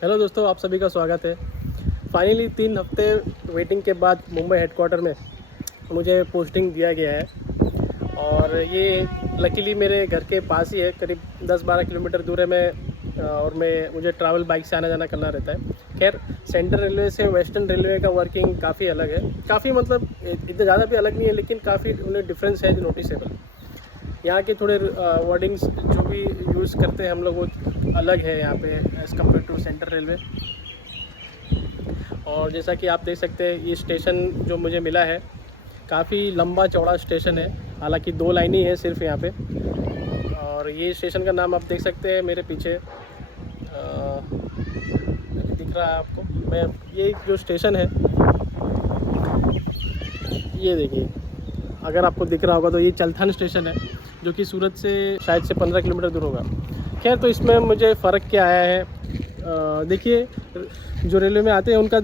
Hello दोस्तों, आप सभी का स्वागत है। फाइनली 3 हफ्ते वेटिंग के बाद मुंबई हेडक्वार्टर में मुझे पोस्टिंग दिया गया है और ये लकीली मेरे घर के पास ही है, करीब 10-12 किलोमीटर दूर है। और मुझे ट्रैवल बाइक से आना जाना करना रहता है। खैर, सेंट्रल रेलवे से वेस्टर्न रेलवे का वर्किंग काफ़ी अलग है, काफ़ी मतलब इतना ज़्यादा भी अलग नहीं है, लेकिन काफ़ी उन्हें डिफरेंस है नोटिसेबल। यहाँ के थोड़े वर्डिंग्स जो भी यूज़ करते हैं हम लोग, वो अलग है यहाँ पे as compared to central railway. और जैसा कि आप देख सकते हैं, ये स्टेशन जो मुझे मिला है काफ़ी लंबा चौड़ा स्टेशन है, हालांकि 2 लाइन ही है सिर्फ यहाँ पे। और ये स्टेशन का नाम आप देख सकते हैं मेरे पीछे दिख रहा है आपको। ये जो स्टेशन है, ये देखिए, अगर आपको दिख रहा होगा तो ये चलथान स्टेशन है, जो कि सूरत से शायद से 15 किलोमीटर दूर होगा। खैर, तो इसमें मुझे फ़र्क क्या आया है, देखिए, जो रेलवे में आते हैं उनका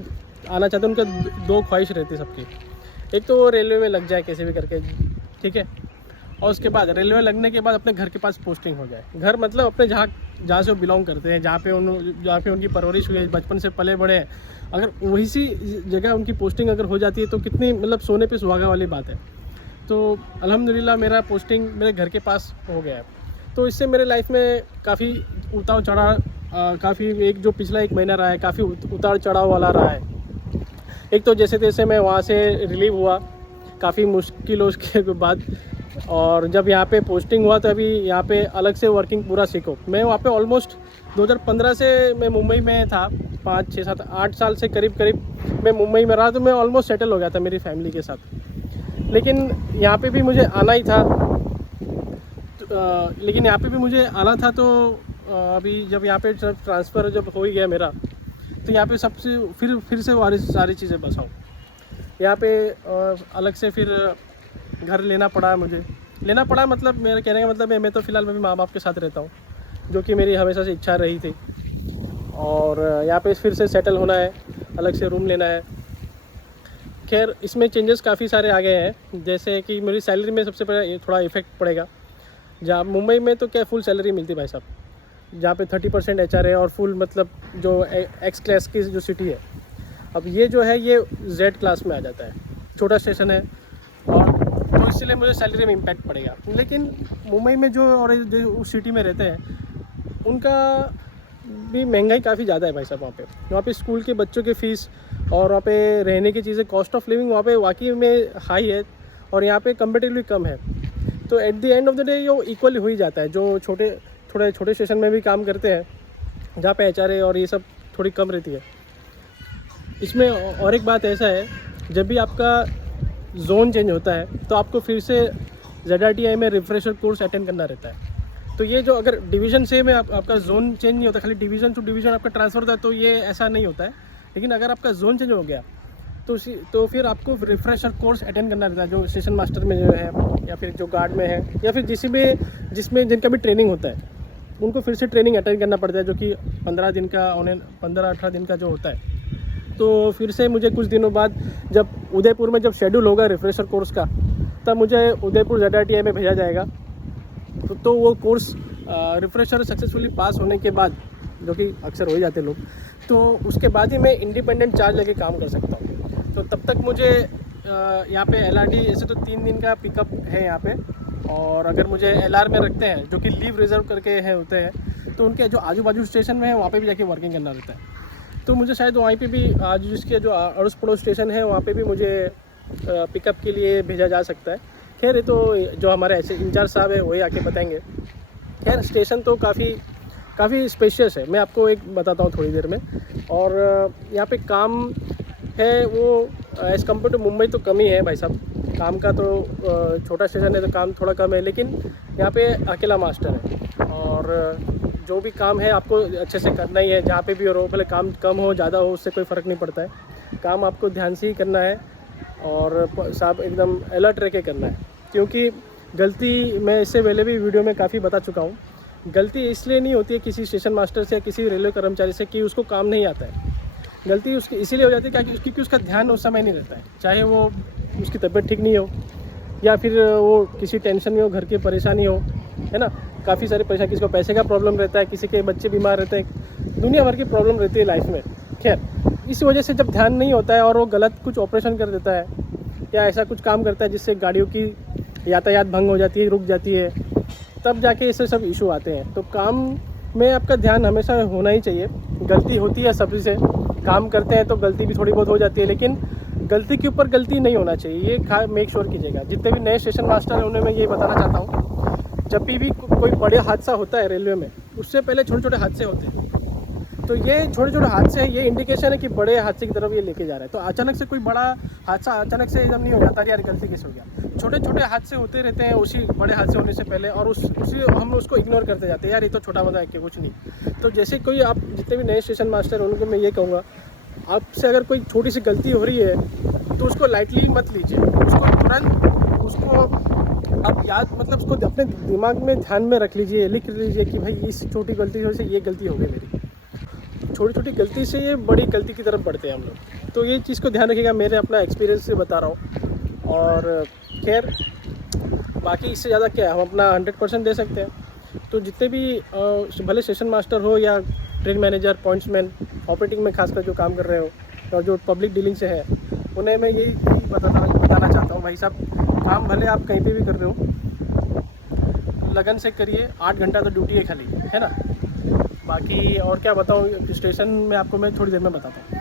आना चाहते हैं, उनका 2 ख्वाहिश रहती है सबकी। एक तो वो रेलवे में लग जाए कैसे भी करके, ठीक है, और उसके बाद रेलवे लगने के बाद अपने घर के पास पोस्टिंग हो जाए। घर मतलब अपने जहाँ से वो बिलोंग करते हैं, जहाँ पे उनकी परवरिश हुई है, बचपन से पले बड़े हैं, अगर वही सी जगह उनकी पोस्टिंग अगर हो जाती है तो कितनी मतलब सोने पे सुहागा वाली बात है। तो अल्हम्दुलिल्लाह मेरा पोस्टिंग मेरे घर के पास हो गया है। तो इससे मेरे लाइफ में काफ़ी उतार चढ़ाव, काफ़ी एक जो पिछला 1 महीना रहा है, काफ़ी उतार चढ़ाव वाला रहा है। एक तो जैसे तैसे मैं वहाँ से रिलीव हुआ काफ़ी मुश्किलों के बाद, और जब यहाँ पे पोस्टिंग हुआ तो अभी यहाँ पे अलग से वर्किंग पूरा सीखो। मैं वहाँ पे ऑलमोस्ट 2015 से मैं मुंबई में था, 5, 6, 7, 8 साल से करीब मैं मुंबई में रहा। तो मैं ऑलमोस्ट सेटल हो गया था मेरी फैमिली के साथ। लेकिन यहाँ पे भी मुझे आना ही था, तो अभी जब यहाँ पे ट्रांसफ़र जब हो ही गया मेरा, तो यहाँ पे सबसे फिर से सारी चीज़ें बसाऊँ। यहाँ पे अलग से फिर घर लेना पड़ा मतलब, मेरे कहने का मतलब है, मैं तो फ़िलहाल मैं भी माँ बाप के साथ रहता हूँ, जो कि मेरी हमेशा से इच्छा रही थी। और यहाँ पे फिर से सेटल होना है, अलग से रूम लेना है। खैर, इसमें चेंजेस काफ़ी सारे आ गए हैं, जैसे कि मेरी सैलरी में सबसे पहले थोड़ा इफेक्ट पड़ेगा। जहाँ मुंबई में तो क्या फुल सैलरी मिलती है भाई साहब, जहाँ पे 30% HR है और फुल मतलब जो एक्स क्लास की जो सिटी है। अब ये जो है ये Z क्लास में आ जाता है, छोटा स्टेशन है, और तो इसलिए मुझे सैलरी में इम्पैक्ट पड़ेगा। लेकिन मुंबई में जो उस सिटी में रहते हैं उनका भी महंगाई काफ़ी ज़्यादा है भाई साहब। वहाँ पे स्कूल के बच्चों के फ़ीस और वहाँ पे रहने की चीज़ें, कॉस्ट ऑफ लिविंग वहाँ पे वाकई में हाई है, और यहाँ पे कंपेरेटिवली कम है। तो at the end of the day ये इक्वल हो ही जाता है। जो थोड़े छोटे स्टेशन में भी काम करते हैं, जहाँ पे HRA और ये सब थोड़ी कम रहती है। इसमें और एक बात ऐसा है, जब भी आपका जोन चेंज होता है तो आपको फिर से ZRTI में रिफ्रेशर कोर्स अटेंड करना रहता है। तो ये जो अगर डिवीज़न से में आपका जोन चेंज नहीं होता, खाली डिवीज़न टू डिवीज़न आपका ट्रांसफ़र होता है, तो ये ऐसा नहीं होता है। लेकिन अगर आपका जोन चेंज हो गया तो फिर आपको रिफ्रेशर कोर्स अटेंड करना रहता है, जो स्टेशन मास्टर में जो है, या फिर जो गार्ड में है, या फिर जिसमें जिनका भी ट्रेनिंग होता है, उनको फिर से ट्रेनिंग अटेंड करना पड़ता है, जो कि 15-18 दिन का जो होता है। तो फिर से मुझे कुछ दिनों बाद जब उदयपुर में शेड्यूल होगा रिफ्रेशर कोर्स का, तब मुझे उदयपुर ZRTI में भेजा जाएगा। तो वो कोर्स रिफ्रेशर सक्सेसफुली पास होने के बाद, जो कि अक्सर हो ही जाते लोग, तो उसके बाद ही मैं इंडिपेंडेंट चार्ज लेके काम कर सकता हूँ। तो तब तक मुझे यहाँ पे LRT ऐसे तो 3 दिन का पिकअप है यहाँ पे, और अगर मुझे LR में रखते हैं, जो कि लीव रिज़र्व करके होते हैं, तो उनके जो आजू बाजू स्टेशन में है वहाँ पे भी जाके वर्किंग करना रहता है। तो मुझे शायद वहीं पे भी आज जिसके जो अड़ोस पड़ोस स्टेशन है वहाँ पे भी मुझे पिकअप के लिए भेजा जा सकता है। खैर, ये तो जो हमारे ऐसे इंचार्ज साहब है वही आके बताएंगे। खैर, स्टेशन तो काफ़ी स्पेशियस है, मैं आपको एक बताता हूँ थोड़ी देर में। और यहाँ पे काम है वो एज़ कम्पेयर टू मुंबई तो कम ही है भाई साहब। काम का तो छोटा स्टेशन है तो काम थोड़ा कम है, लेकिन यहाँ पे अकेला मास्टर है, और जो भी काम है आपको अच्छे से करना ही है। जहाँ पे भी हो, भले काम कम हो ज़्यादा हो, उससे कोई फ़र्क नहीं पड़ता है। काम आपको ध्यान से ही करना है, और साहब एकदम अलर्ट रह के करना है। क्योंकि गलती, मैं इससे पहले भी वीडियो में काफ़ी बता चुका हूँ, गलती इसलिए नहीं होती है किसी स्टेशन मास्टर से या किसी रेलवे कर्मचारी से कि उसको काम नहीं आता है। गलती उसकी इसीलिए हो जाती है क्योंकि उसका ध्यान उस समय नहीं रहता है, चाहे वो उसकी तबीयत ठीक नहीं हो, या फिर वो किसी टेंशन में हो, घर की परेशानी हो, है ना। काफ़ी सारी परेशानी, किसी को पैसे का प्रॉब्लम रहता है, किसी के बच्चे बीमार रहते हैं, दुनिया भर की प्रॉब्लम रहती है लाइफ में। खैर, इस वजह से जब ध्यान नहीं होता है और वो गलत कुछ ऑपरेशन कर देता है या ऐसा कुछ काम करता है जिससे गाड़ियों की यातायात भंग हो जाती है, रुक जाती है, तब जाके इससे सब इशू आते हैं। तो काम में आपका ध्यान हमेशा होना ही चाहिए। गलती होती है सभी से, काम करते हैं तो गलती भी थोड़ी बहुत हो जाती है, लेकिन गलती के ऊपर गलती नहीं होना चाहिए, ये मेक श्योर कीजिएगा। जितने भी नए स्टेशन मास्टर हैं उन्हें मैं ये बताना चाहता हूँ, जब भी कोई बड़े हादसा होता है रेलवे में, उससे पहले छोटे छोटे हादसे होते हैं। तो ये छोटे छोटे हादसे हैं, ये इंडिकेशन है कि बड़े हादसे की तरफ ये लेके जा रहा है। तो अचानक से कोई बड़ा हादसा अचानक से एकदम नहीं हो जाता, यार गलती कैसे हो गया। छोटे छोटे हादसे होते रहते हैं उसी बड़े हादसे होने से पहले, और उसी हम उसको इग्नोर करते जाते हैं, यार ये तो छोटा मोटा है कि कुछ नहीं। तो जैसे कोई आप जितने भी नए स्टेशन मास्टर हैं उनको मैं ये कहूँगा, आपसे अगर कोई छोटी सी गलती हो रही है तो उसको लाइटली मत लीजिए, उसको तुरंत उसको आप याद मतलब उसको अपने दिमाग में ध्यान में रख लीजिए, लिख लीजिए कि भाई इस छोटी गलती से ये गलती हो गई मेरी। छोटी छोटी गलती से ये बड़ी गलती की तरफ बढ़ते हैं हम लोग। तो ये चीज़ को ध्यान रखिएगा, मेरे अपना एक्सपीरियंस से बता रहा हूँ। और खैर बाकी इससे ज़्यादा क्या है, हम अपना 100% दे सकते हैं। तो जितने भी भले स्टेशन मास्टर हो या ट्रेन मैनेजर, पॉइंट्समैन, ऑपरेटिंग में खासकर जो काम कर रहे हो और जो पब्लिक डीलिंग से है, उन्हें मैं यही बताना चाहता हूँ, भाई साहब काम भले आप कहीं पे भी कर रहे हो, लगन से करिए। 8 घंटा तो ड्यूटी है खाली, है ना। बाकी और क्या बताऊँ, स्टेशन में आपको मैं थोड़ी देर में बताता हूँ।